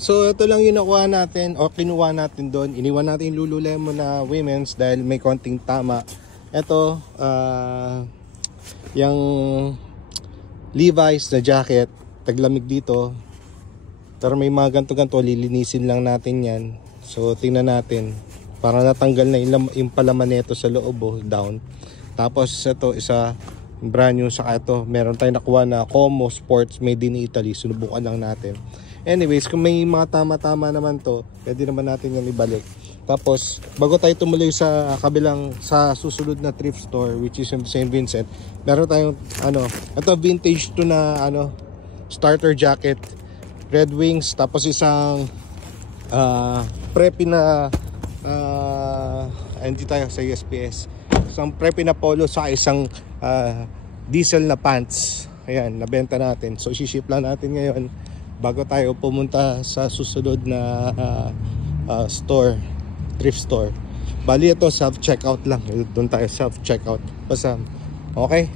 So ito lang yung nakuha natin o kinuha natin doon. Iniwan natin yung Lululemon na women's dahil may konting tama. Ito yung Levi's na jacket, taglamig dito. Pero may mga ganto-ganto, lilinisin lang natin yan. So tingnan natin para natanggal na yung palaman nito sa loob, down. Tapos ito isa brand new, saka ito meron tayong nakuha na Como Sports made in Italy. Sinubukan lang natin. Anyways, kung may mga tama-tama naman to, pwede naman natin yan ibalik. Tapos bago tayo tumuloy sa susunod na thrift store, which is in St. Vincent, meron tayong ito vintage to na starter jacket, Red Wings. Tapos isang preppy na hindi tayo sa USPS, isang preppy na polo sa isang diesel na pants. Ayan, nabenta natin. So ship lang natin ngayon bago tayo pumunta sa susunod na thrift store. Bali ito self checkout lang, doon tayo self checkout basta. Okay.